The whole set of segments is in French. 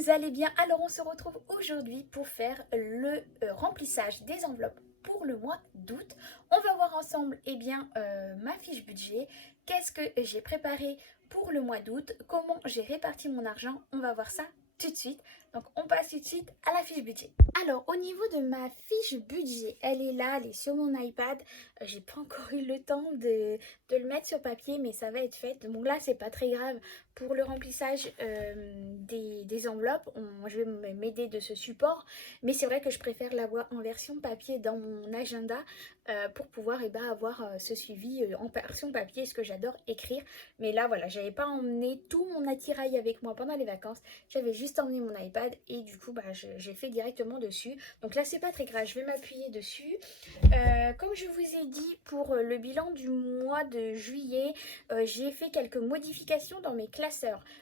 vous allez bien? Alors on se retrouve aujourd'hui pour faire le remplissage des enveloppes pour le mois d'août. On va voir ensemble ma fiche budget, qu'est-ce que j'ai préparé pour le mois d'août, comment j'ai réparti mon argent, on va voir ça tout de suite. Donc on passe tout de suite à la fiche budget. Alors au niveau de ma fiche budget, elle est là, elle est sur mon iPad. J'ai pas encore eu le temps de le mettre sur papier, mais ça va être fait. Donc là c'est pas très grave. Pour le remplissage des enveloppes, je vais m'aider de ce support, mais c'est vrai que je préfère l'avoir en version papier dans mon agenda pour pouvoir avoir ce suivi en version papier, ce que j'adore écrire. Mais là voilà, j'avais pas emmené tout mon attirail avec moi pendant les vacances, j'avais juste emmené mon iPad et du coup j'ai fait directement dessus. Donc là c'est pas très grave, je vais m'appuyer dessus. Comme je vous ai dit, pour le bilan du mois de juillet, j'ai fait quelques modifications dans mes classeurs.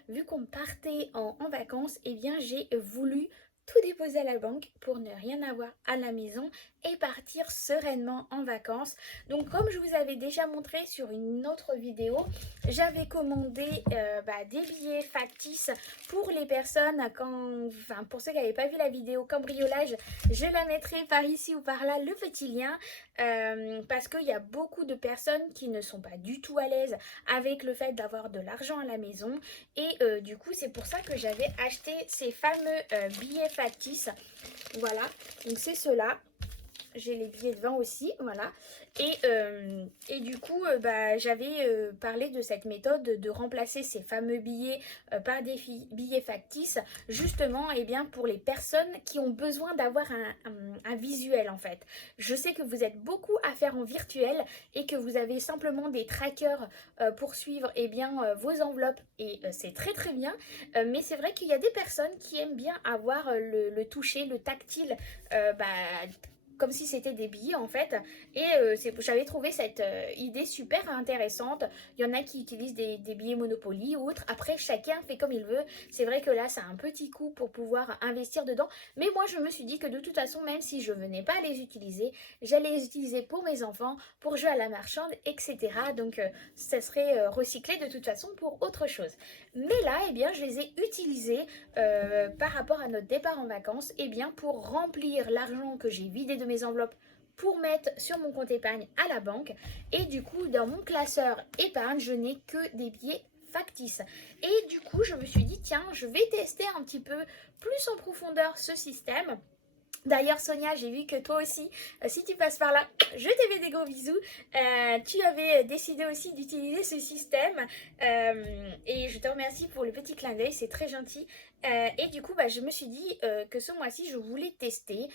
Vu qu'on partait en vacances, j'ai voulu tout déposer à la banque pour ne rien avoir à la maison et partir sereinement en vacances. Donc comme je vous avais déjà montré sur une autre vidéo, j'avais commandé des billets factices pour les personnes, pour ceux qui n'avaient pas vu la vidéo cambriolage, je la mettrai par ici ou par là, le petit lien, parce qu'il y a beaucoup de personnes qui ne sont pas du tout à l'aise avec le fait d'avoir de l'argent à la maison et du coup c'est pour ça que j'avais acheté ces fameux billets factices. Voilà, donc c'est ceux-là. J'ai les billets de vin aussi, voilà. Et du coup, j'avais parlé de cette méthode de remplacer ces fameux billets par des billets factices, justement pour les personnes qui ont besoin d'avoir un visuel en fait. Je sais que vous êtes beaucoup à faire en virtuel et que vous avez simplement des trackers pour suivre vos enveloppes et c'est très très bien. Mais c'est vrai qu'il y a des personnes qui aiment bien avoir le toucher, le tactile, comme si c'était des billets en fait. Et j'avais trouvé cette idée super intéressante. Il y en a qui utilisent des billets Monopoly ou autres. Après, chacun fait comme il veut. C'est vrai que là, c'est un petit coût pour pouvoir investir dedans. Mais moi, je me suis dit que de toute façon, même si je venais pas les utiliser, j'allais les utiliser pour mes enfants, pour jouer à la marchande, etc. Donc, ça serait recyclé de toute façon pour autre chose. Mais là, je les ai utilisés par rapport à notre départ en vacances, pour remplir l'argent que j'ai vidé de mes enveloppes pour mettre sur mon compte épargne à la banque. Et du coup, dans mon classeur épargne, je n'ai que des billets factices. Et du coup, je me suis dit, tiens, je vais tester un petit peu plus en profondeur ce système. D'ailleurs Sonia, j'ai vu que toi aussi, si tu passes par là, je te fais des gros bisous. Tu avais décidé aussi d'utiliser ce système et je te remercie pour le petit clin d'œil, c'est très gentil. Et du coup, je me suis dit que ce mois-ci, je voulais tester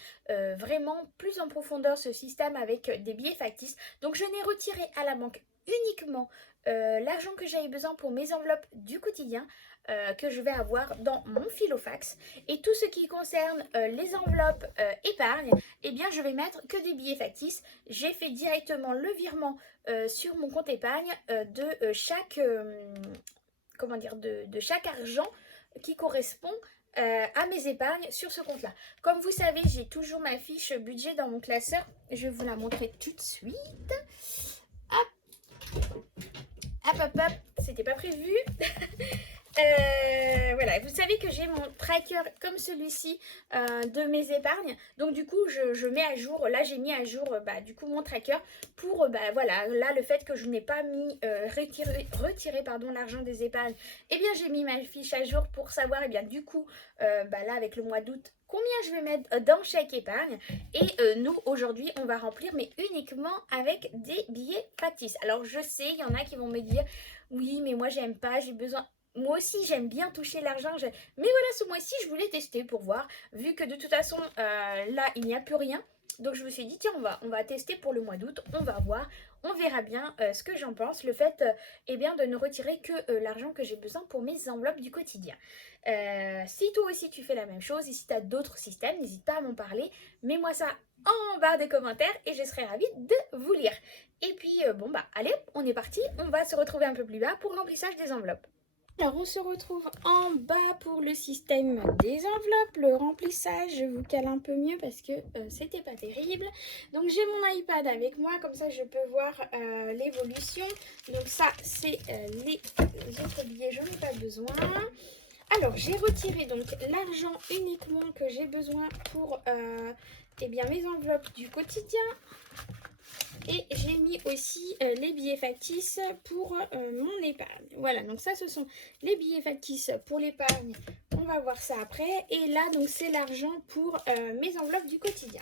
vraiment plus en profondeur ce système avec des billets factices. Donc je n'ai retiré à la banque uniquement l'argent que j'avais besoin pour mes enveloppes du quotidien. Que je vais avoir dans mon filofax et tout ce qui concerne les enveloppes épargne, je vais mettre que des billets factices. J'ai fait directement le virement sur mon compte épargne de chaque de chaque argent qui correspond à mes épargnes sur ce compte là. Comme vous savez, j'ai toujours ma fiche budget dans mon classeur, je vais vous la montrer tout de suite. Hop, c'était pas prévu. Voilà, vous savez que j'ai mon tracker comme celui-ci de mes épargnes. Donc du coup, je mets à jour, là j'ai mis à jour du coup mon tracker pour, voilà, là le fait que je n'ai pas mis, retiré l'argent des épargnes. J'ai mis ma fiche à jour pour savoir, du coup, là avec le mois d'août, combien je vais mettre dans chaque épargne. Et nous, aujourd'hui, on va remplir, mais uniquement avec des billets factices. Alors je sais, il y en a qui vont me dire, oui, mais moi j'aime pas, j'ai besoin... Moi aussi, j'aime bien toucher l'argent. Mais voilà, ce mois-ci, je voulais tester pour voir. Vu que de toute façon, là, il n'y a plus rien. Donc, je me suis dit, tiens, on va tester pour le mois d'août. On va voir. On verra bien ce que j'en pense. Le fait, de ne retirer que l'argent que j'ai besoin pour mes enveloppes du quotidien. Si toi aussi, tu fais la même chose et si tu as d'autres systèmes, n'hésite pas à m'en parler. Mets-moi ça en barre des commentaires et je serai ravie de vous lire. Et puis, allez, on est parti. On va se retrouver un peu plus bas pour l'emplissage des enveloppes. Alors on se retrouve en bas pour le système des enveloppes, le remplissage, je vous cale un peu mieux parce que c'était pas terrible. Donc j'ai mon iPad avec moi, comme ça je peux voir l'évolution. Donc ça c'est les autres billets, j'en ai pas besoin. Alors, j'ai retiré donc l'argent uniquement que j'ai besoin pour eh bien, mes enveloppes du quotidien. Et j'ai mis aussi les billets factices pour mon épargne. Voilà, donc ça, ce sont les billets factices pour l'épargne. On va voir ça après. Et là, donc, c'est l'argent pour mes enveloppes du quotidien.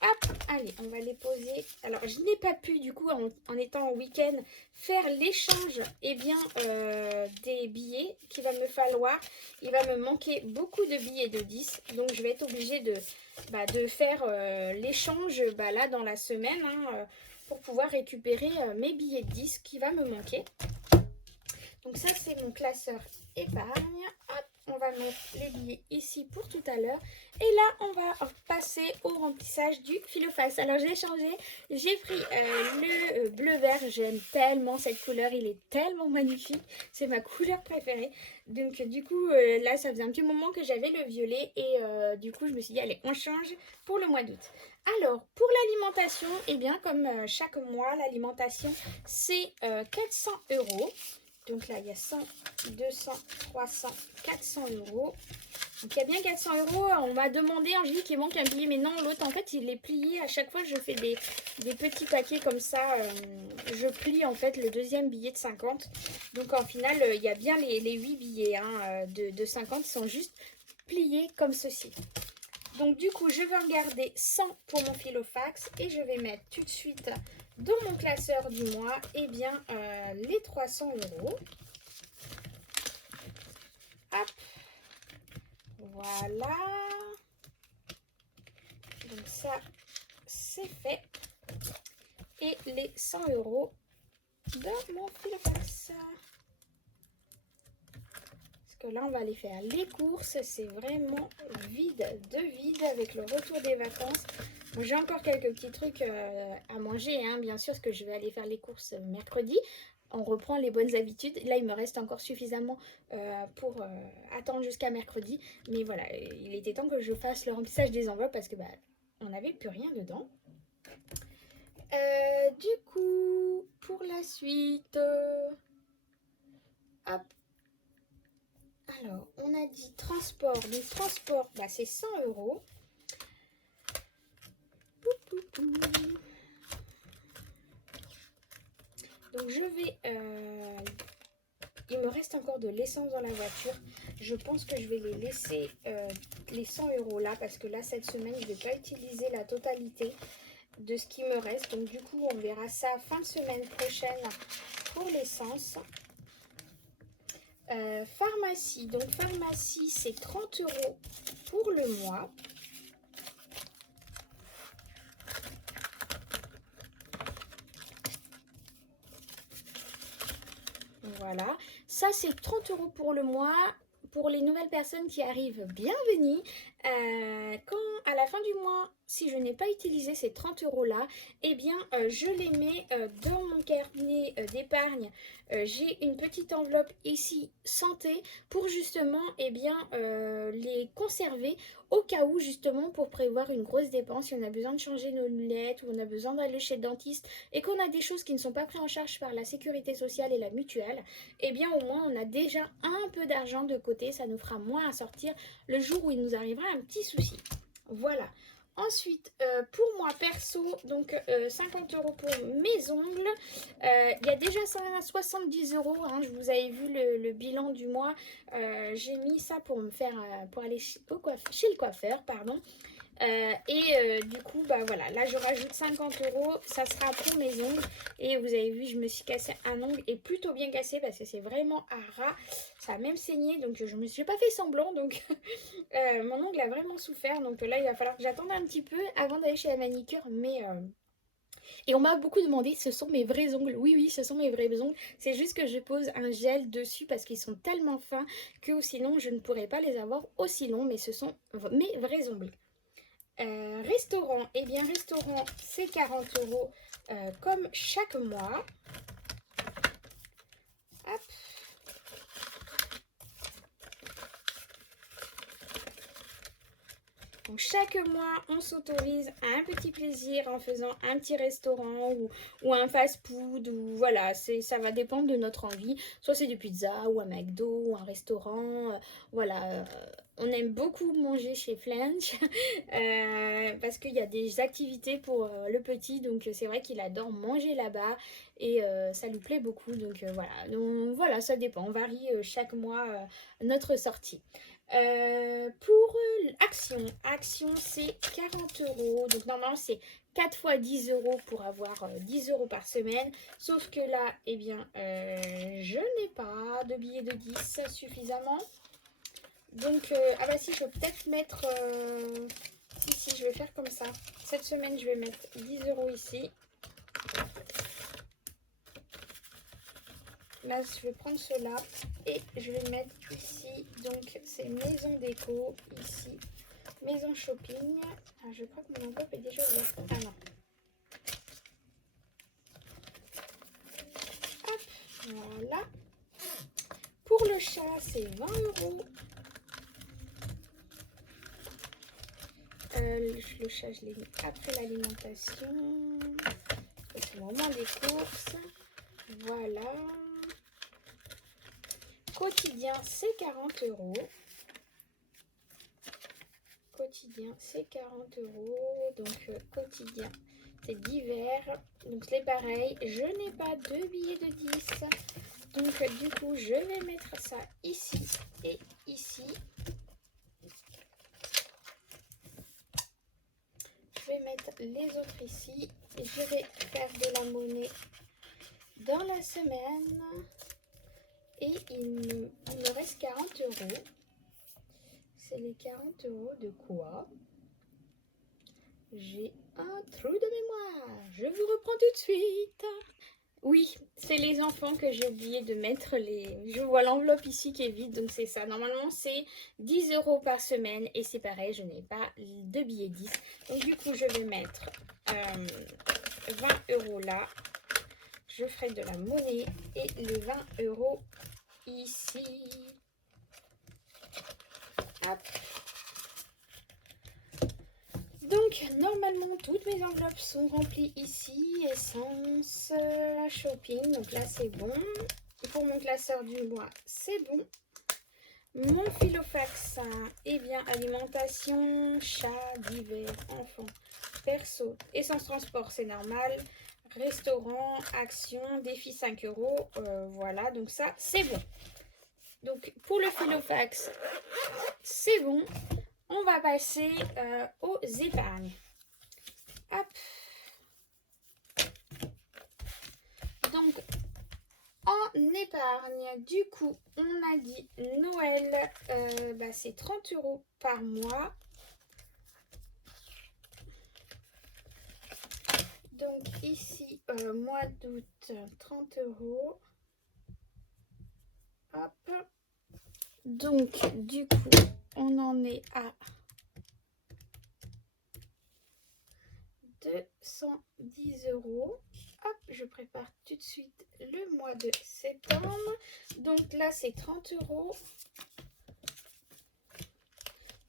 Hop, allez, on va les poser. Alors, je n'ai pas pu, du coup, en étant en week-end, faire l'échange des billets qu'il va me falloir. Il va me manquer beaucoup de billets de 10. Donc, je vais être obligée de faire l'échange là dans la semaine pour pouvoir récupérer mes billets de 10 qui va me manquer. Donc, ça, c'est mon classeur épargne. Hop. On va mettre les billets ici pour tout à l'heure. Et là, on va passer au remplissage du filofax. Alors, j'ai changé. J'ai pris le bleu-vert. J'aime tellement cette couleur. Il est tellement magnifique. C'est ma couleur préférée. Donc, du coup, là, ça faisait un petit moment que j'avais le violet. Et du coup, je me suis dit, allez, on change pour le mois d'août. Alors, pour l'alimentation, eh bien, comme chaque mois, l'alimentation, c'est 400 €. Donc là, il y a 100, 200, 300, 400 €. Donc il y a bien 400 €. On m'a demandé, je dis qu'il manque un billet, mais non, l'autre, en fait, il est plié. À chaque fois, je fais des petits paquets comme ça. Je plie, en fait, le deuxième billet de 50. Donc, en final, il y a bien les 8 billets de 50 qui sont juste pliés comme ceci. Donc, du coup, je vais en garder 100 pour mon filofax. Et je vais mettre tout de suite dans mon classeur du mois, les 300 €. Hop. Voilà. Donc ça, c'est fait. Et les 100 € dans mon filofax. Parce que là, on va aller faire les courses. C'est vraiment vide de vide avec le retour des vacances. Bon, j'ai encore quelques petits trucs à manger, bien sûr, parce que je vais aller faire les courses mercredi. On reprend les bonnes habitudes. Là, il me reste encore suffisamment pour attendre jusqu'à mercredi. Mais voilà, il était temps que je fasse le remplissage des enveloppes parce que on n'avait plus rien dedans. Du coup, pour la suite, hop. Alors, on a dit transport. Donc, transport, c'est 100 €. Donc, je vais... il me reste encore de l'essence dans la voiture. Je pense que je vais les laisser les 100 € là. Parce que là, cette semaine, je ne vais pas utiliser la totalité de ce qui me reste. Donc, du coup, on verra ça fin de semaine prochaine pour l'essence. Pharmacie. Donc, pharmacie, c'est 30 € pour le mois. Voilà, ça c'est 30 € pour le mois. Pour les nouvelles personnes qui arrivent, bienvenue. Quand à la fin du mois, si je n'ai pas utilisé ces 30 € là, je les mets dans mon carnet d'épargne. J'ai une petite enveloppe ici santé pour justement les conserver au cas où justement pour prévoir une grosse dépense. Si on a besoin de changer nos lunettes ou on a besoin d'aller chez le dentiste et qu'on a des choses qui ne sont pas prises en charge par la sécurité sociale et la mutuelle, au moins on a déjà un peu d'argent de côté. Ça nous fera moins à sortir le jour où il nous arrivera un petit souci. Voilà. Ensuite, pour moi perso, donc 50 € pour mes ongles. Il y a déjà 70 €. Je vous avais vu le bilan du mois. J'ai mis ça pour me faire, pour aller chez le coiffeur, pardon. Du coup, voilà, là je rajoute 50 €, ça sera pour mes ongles. Et vous avez vu, je me suis cassé un ongle et plutôt bien cassé parce que c'est vraiment à ras. Ça a même saigné, donc je me suis pas fait semblant, donc mon ongle a vraiment souffert. Donc là, il va falloir que j'attende un petit peu avant d'aller chez la manicure, Et on m'a beaucoup demandé, ce sont mes vrais ongles. Oui, oui, ce sont mes vrais ongles. C'est juste que je pose un gel dessus parce qu'ils sont tellement fins que sinon je ne pourrais pas les avoir aussi longs. Mais ce sont mes vrais ongles. Restaurant, restaurant, c'est 40 € comme chaque mois. Hop. Donc chaque mois, on s'autorise un petit plaisir en faisant un petit restaurant ou un fast-food. Ou voilà, ça va dépendre de notre envie. Soit c'est du pizza ou un McDo ou un restaurant. Voilà, on aime beaucoup manger chez Flange parce qu'il y a des activités pour le petit. Donc c'est vrai qu'il adore manger là-bas et ça lui plaît beaucoup. Donc voilà, ça dépend. On varie chaque mois notre sortie. Pour Action, c'est 40 euros. Donc normalement, c'est 4 fois 10 euros pour avoir 10 euros par semaine. Sauf que là, eh bien, je n'ai pas de billets de 10 suffisamment. Donc, ah bah si, je peux peut-être mettre... si, je vais faire comme ça. Cette semaine, je vais mettre 10 euros ici. Là, je vais prendre cela et je vais mettre ici. Donc, c'est maison déco, ici, maison shopping. Ah, je crois que mon enveloppe est déjà ouverte. Ah non. Hop, voilà. Pour le chat, c'est 20 euros. Le chat, je l'ai mis après l'alimentation. C'est le moment des courses. Voilà. Quotidien, c'est 40 euros. Quotidien, c'est 40 euros. Donc, quotidien, c'est d'hiver. Donc, c'est pareil. Je n'ai pas de billets de 10. Donc, du coup, je vais mettre ça ici et ici. Je vais mettre les autres ici. Et je vais faire de la monnaie dans la semaine. Et il me reste 40 euros. C'est les 40 euros de quoi? J'ai un trou de mémoire. Je vous reprends tout de suite. Oui, c'est les enfants que j'ai oublié de mettre les... Je vois l'enveloppe ici qui est vide, donc c'est ça. Normalement, c'est 10 euros par semaine. Et c'est pareil, je n'ai pas de billets 10. Donc du coup, je vais mettre 20 euros là. Je ferai de la monnaie et les 20 euros ici. Hop. Donc, normalement, toutes mes enveloppes sont remplies ici. Essence, shopping. Donc là, c'est bon. Pour mon classeur du mois, c'est bon. Mon filofax, eh bien, alimentation, chat, divers, enfants, perso, essence transport, c'est normal. Restaurant, action, défi 5 euros. Voilà, donc ça, c'est bon. Donc, pour le filofax, c'est bon. On va passer aux épargnes. Hop. Donc, en épargne, du coup, on a dit Noël, c'est 30 euros par mois. Donc, ici, mois d'août, 30 euros. Hop. Donc, du coup, on en est à 210 euros. Hop, je prépare tout de suite le mois de septembre. Donc là, c'est 30 euros.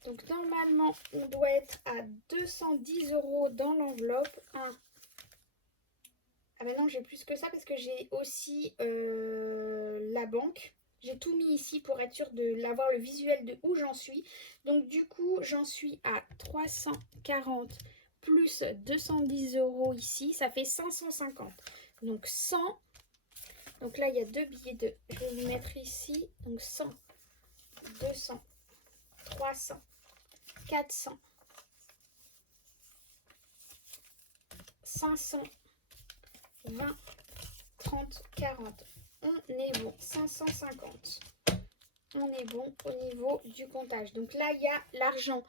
Donc normalement, on doit être à 210 euros dans l'enveloppe. Ah ben non, j'ai plus que ça parce que j'ai aussi la banque. J'ai tout mis ici pour être sûre d'avoir le visuel de où j'en suis. Donc du coup, j'en suis à 340 plus 210 euros ici. Ça fait 550. Donc 100. Donc là, il y a deux billets de... Je vais vous mettre ici. Donc 100, 200, 300, 400, 500, 20, 30, 40. On est bon. 550. On est bon au niveau du comptage. Donc là, il y a l'argent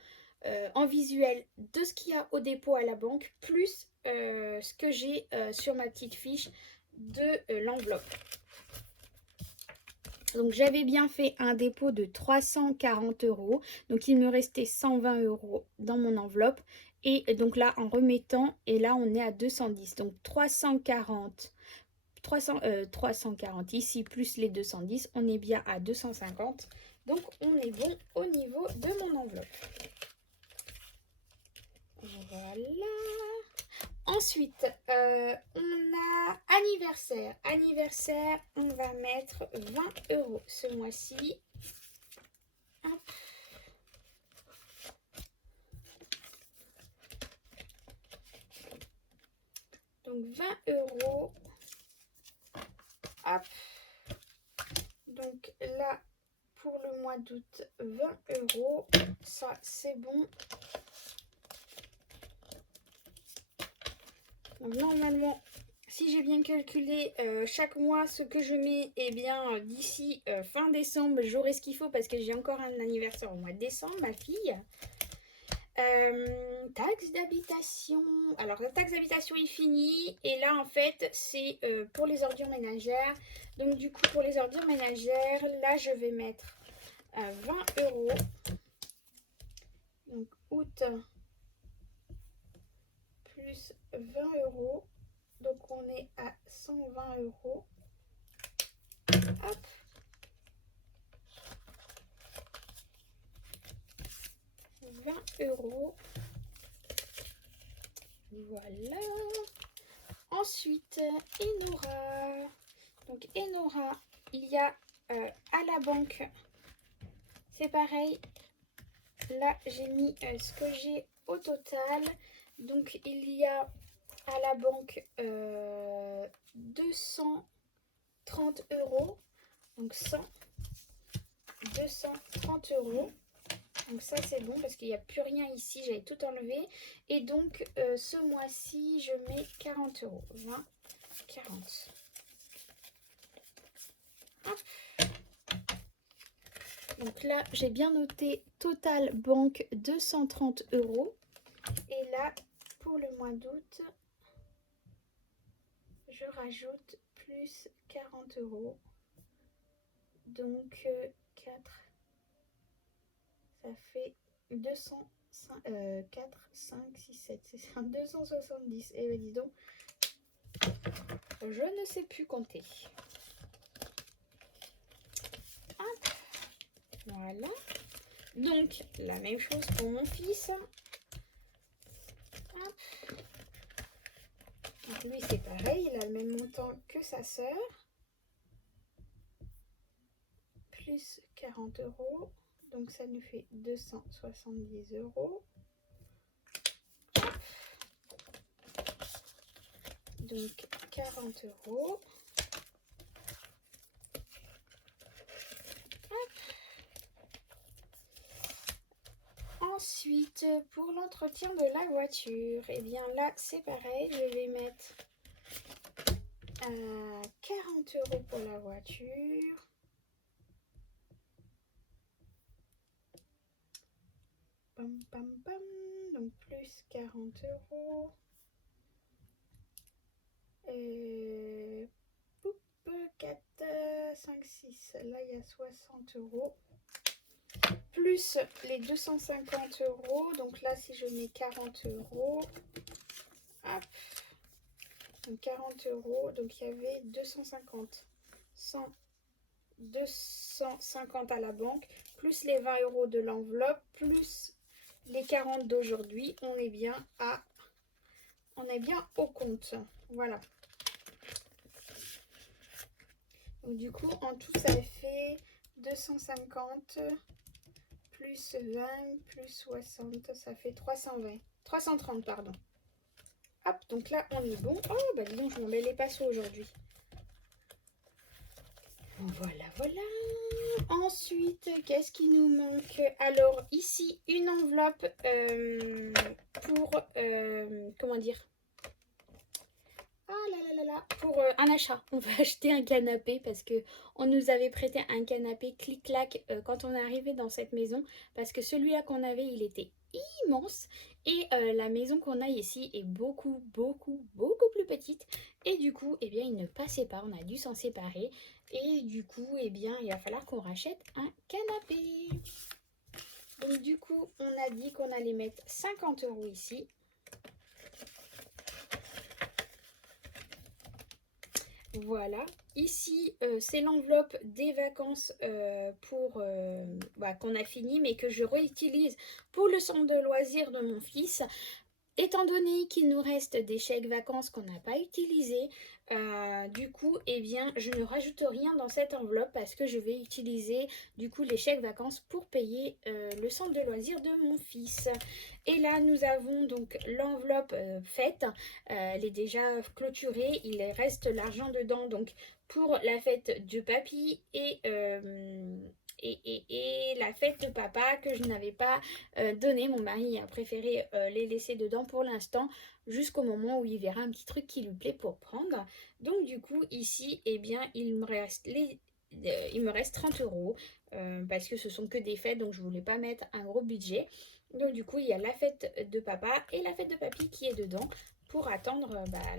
en visuel de ce qu'il y a au dépôt à la banque, plus ce que j'ai sur ma petite fiche de l'enveloppe. Donc j'avais bien fait un dépôt de 340 euros. Donc il me restait 120 euros dans mon enveloppe. Et donc là, en remettant, et là on est à 210. Donc 340 ici, plus les 210, on est bien à 250. Donc on est bon au niveau de mon enveloppe. Ensuite, on a anniversaire. Anniversaire, on va mettre 20 € ce mois-ci. Hop. Donc 20 €. Hop. Donc là, pour le mois d'août, 20 €. Ça, c'est bon. Donc normalement, si j'ai bien calculé, chaque mois, ce que je mets, eh bien, d'ici fin décembre, j'aurai ce qu'il faut parce que j'ai encore un anniversaire au mois de décembre, ma fille. Taxe d'habitation. Alors, la taxe d'habitation est finie. Et là, en fait, c'est pour les ordures ménagères. Donc, du coup, pour les ordures ménagères, là, je vais mettre 20 €. Donc, août plus 20 €. Donc, on est à 120 €. Hop. €20. Voilà. Ensuite, Enora. Donc, Enora, il y a à la banque, c'est pareil. Là, j'ai mis ce que j'ai au total. Donc, il y a à la banque 230 €. Donc, 230 €. Donc ça c'est bon parce qu'il n'y a plus rien ici, j'avais tout enlevé. Et donc ce mois-ci je mets 40 €. 20, 40. Hop. Donc là j'ai bien noté total banque 230 €. Et là pour le mois d'août je rajoute plus 40 €. Donc 4. Ça fait 4, 5, 6, 7, c'est 270. Et bien dis donc, je ne sais plus compter. Hop. Voilà. Donc, la même chose pour mon fils. Hop. Donc, lui, c'est pareil, il a le même montant que sa sœur. Plus 40 €. Donc, ça nous fait 270 €. Donc 40 €. Ensuite, pour l'entretien de la voiture, et bien là c'est pareil, je vais mettre 40 € pour la voiture. Pam, pam, pam. Donc plus 40 €. 4, 5, 6. Là, il y a 60 €. Plus les 250 €. Donc là, si je mets 40 €. Hop. Donc 40 €. Donc il y avait 250. 100. 250 à la banque. Plus les 20 € de l'enveloppe. Plus les 40 d'aujourd'hui. On est bien au compte. Voilà. Donc du coup, en tout, ça fait 250 plus 20 plus 60, ça fait 320. 330, pardon. Hop, donc là, on est bon. Oh, bah dis donc, je m'en mets les pinceaux aujourd'hui. Voilà, voilà. Ensuite, qu'est-ce qui nous manque? Alors, ici, une enveloppe pour, comment dire? Ah là là là là, pour un achat. On va acheter un canapé parce que on nous avait prêté un canapé clic-clac quand on est arrivé dans cette maison. Parce que celui-là qu'on avait, il était immense. Et la maison qu'on a ici est beaucoup, beaucoup, beaucoup plus petite. Et du coup, eh bien, il ne passait pas. On a dû s'en séparer. Et du coup, eh bien, il va falloir qu'on rachète un canapé. Donc du coup, on a dit qu'on allait mettre 50 € ici. Voilà, ici c'est l'enveloppe des vacances pour qu'on a fini mais que je réutilise pour le centre de loisirs de mon fils. étant donné qu'il nous reste des chèques vacances qu'on n'a pas utilisés, du coup, eh bien, je ne rajoute rien dans cette enveloppe parce que je vais utiliser du coup les chèques vacances pour payer le centre de loisirs de mon fils. Et là, nous avons donc l'enveloppe faite. Elle est déjà clôturée. Il reste l'argent dedans donc pour la fête de papy et la fête de papa que je n'avais pas donné. Mon mari a préféré les laisser dedans pour l'instant jusqu'au moment où il verra un petit truc qui lui plaît pour prendre. Donc du coup ici, eh bien, il me reste 30 euros parce que ce sont que des fêtes, donc je voulais pas mettre un gros budget. Donc du coup, il y a la fête de papa et la fête de papy qui est dedans pour attendre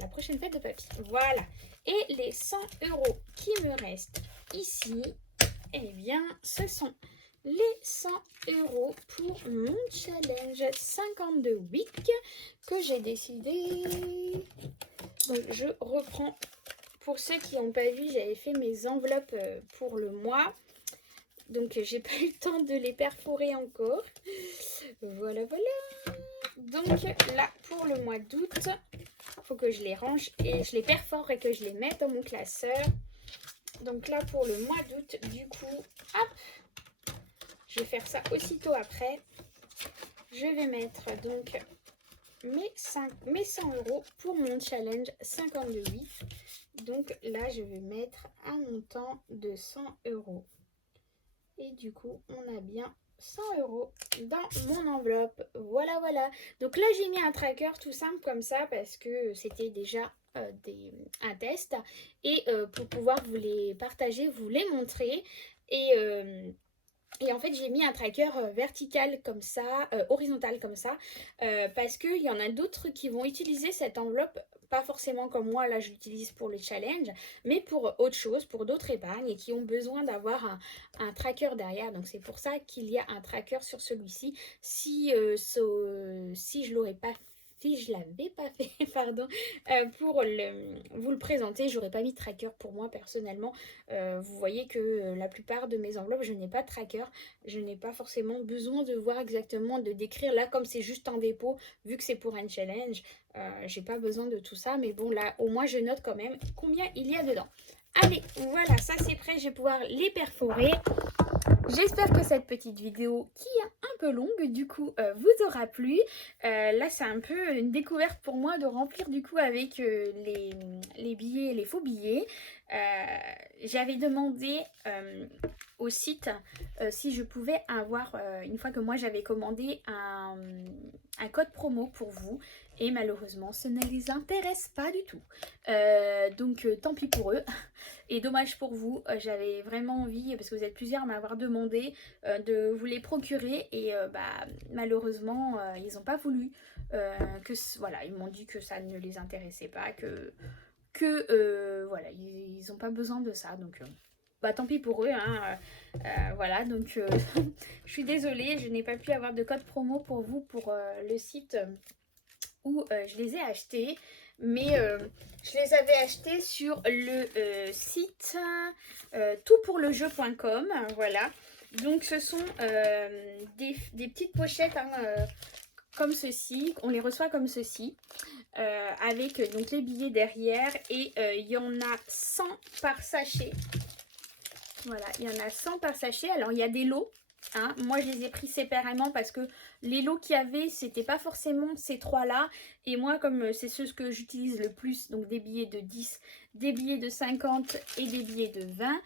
la prochaine fête de papy. Voilà. Et les 100 euros qui me restent ici, eh bien, ce sont les 100 euros pour mon challenge 52 weeks que j'ai décidé. Donc, je reprends. Pour ceux qui n'ont pas vu, j'avais fait mes enveloppes pour le mois. Donc, j'ai pas eu le temps de les perforer encore. Voilà, voilà. Donc, là, pour le mois d'août, il faut que je les range et je les perfore et que je les mette dans mon classeur. Donc là, pour le mois d'août, du coup, hop, je vais faire ça aussitôt après. Je vais mettre donc mes 100 euros pour mon challenge 52 weeks. Donc là, je vais mettre un montant de 100 euros. Et du coup, on a bien 100 euros dans mon enveloppe. Voilà, voilà. Donc là, j'ai mis un tracker tout simple comme ça parce que c'était déjà un test. Et pour pouvoir vous les partager, vous les montrer. Et en fait, j'ai mis un tracker vertical comme ça, horizontal comme ça, parce qu'il y en a d'autres qui vont utiliser cette enveloppe, pas forcément comme moi, là je l'utilise pour le challenge, mais pour autre chose, pour d'autres épargnes et qui ont besoin d'avoir un tracker derrière. Donc c'est pour ça qu'il y a un tracker sur celui-ci. Si je l'aurais pas si je l'avais pas fait, pardon, pour vous le présenter, j'aurais pas mis de tracker pour moi personnellement. Vous voyez que la plupart de mes enveloppes, je n'ai pas de tracker. Je n'ai pas forcément besoin de voir exactement, de décrire. Là, comme c'est juste un dépôt, vu que c'est pour un challenge, j'ai pas besoin de tout ça. Mais bon, là, au moins, je note quand même combien il y a dedans. Allez, voilà, ça c'est prêt. Je vais pouvoir les perforer. J'espère que cette petite vidéo qui est un peu longue du coup vous aura plu. Là c'est un peu une découverte pour moi de remplir du coup avec les billets, les faux billets. J'avais demandé au site si je pouvais avoir, une fois que moi j'avais commandé un code promo pour vous. Et malheureusement, ça ne les intéresse pas du tout. Donc, tant pis pour eux. Et dommage pour vous. J'avais vraiment envie, parce que vous êtes plusieurs à m'avoir demandé de vous les procurer. Et malheureusement, ils n'ont pas voulu. Voilà, ils m'ont dit que ça ne les intéressait pas. Voilà, ils n'ont pas besoin de ça. Donc, tant pis pour eux. Hein, voilà, donc je suis désolée. Je n'ai pas pu avoir de code promo pour vous pour le site où je les ai achetés, mais je les avais achetés sur le site toutpourlejeu.com, voilà. Donc ce sont des petites pochettes comme ceci, on les reçoit comme ceci, avec donc les billets derrière, et il y en a 100 par sachet. Voilà, il y en a 100 par sachet. Alors il y a des lots. Hein, moi je les ai pris séparément parce que les lots qu'il y avait c'était pas forcément ces trois là, et moi comme c'est ceux que j'utilise le plus, donc des billets de 10, des billets de 50 et des billets de 20,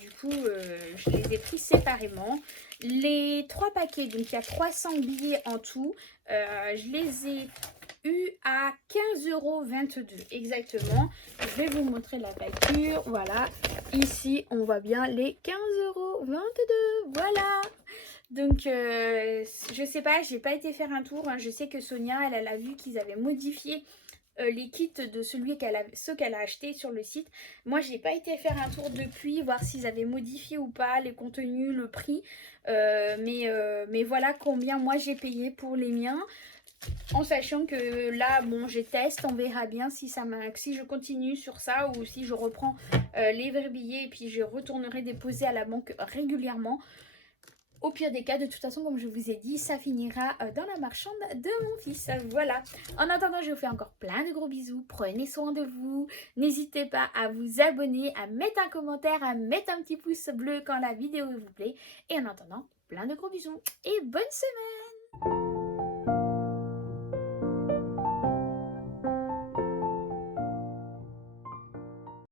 du coup je les ai pris séparément. Les trois paquets, donc il y a 300 billets en tout, je les ai eu à 15,22 € exactement. Je vais vous montrer la facture. Voilà, ici on voit bien les 15,22 €. Voilà. Donc je sais pas, j'ai pas été faire un tour, hein. Je sais que Sonia elle a vu qu'ils avaient modifié les kits de ceux qu'elle a acheté sur le site. Moi j'ai pas été faire un tour depuis, voir s'ils avaient modifié ou pas les contenus, le prix, mais voilà combien moi j'ai payé pour les miens, en sachant que là bon je teste, on verra bien si je continue sur ça ou si je reprends les vrais billets et puis je retournerai déposer à la banque régulièrement. Au pire des cas, de toute façon, comme je vous ai dit, ça finira dans la marchande de mon fils. Voilà. En attendant, je vous fais encore plein de gros bisous. Prenez soin de vous. N'hésitez pas à vous abonner, à mettre un commentaire, à mettre un petit pouce bleu quand la vidéo vous plaît. Et en attendant, plein de gros bisous et bonne semaine!